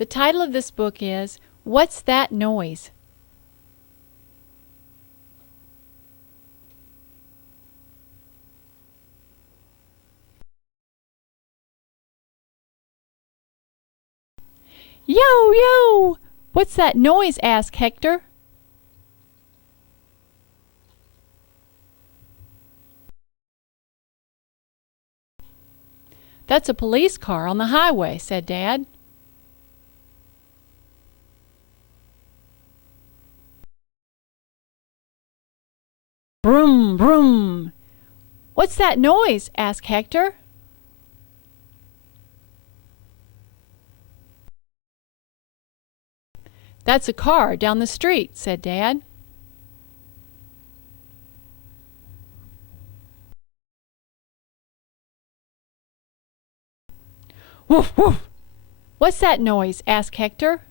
The title of this book is What's That Noise? Yo, yo! What's that noise? Asked Hector. That's a police car on the highway, said Dad. Broom, broom! What's that noise? Asked Hector. That's a car down the street, said Dad. Woof, woof! What's that noise? Asked Hector.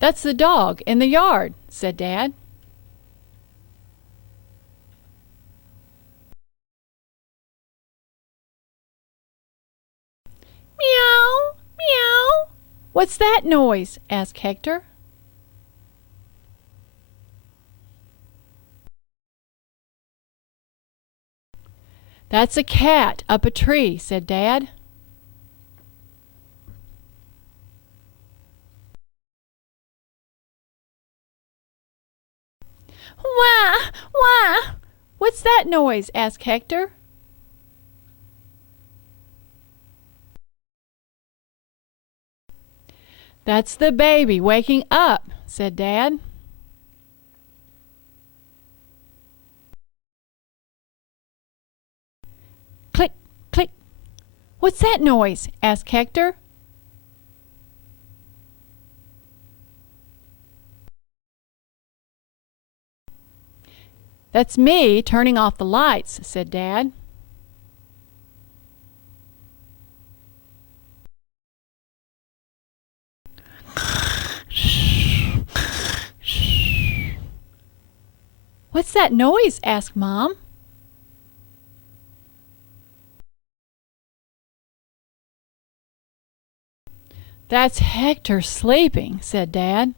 That's the dog in the yard, said Dad. Meow, meow. What's that noise? Asked Hector. That's a cat up a tree, said Dad. Wah, wah! What's that noise? Asked Hector. That's the baby waking up, said Dad. Click, click. What's that noise? Asked Hector. That's me turning off the lights, said Dad. What's that noise? Asked Mom. That's Hector sleeping, said Dad.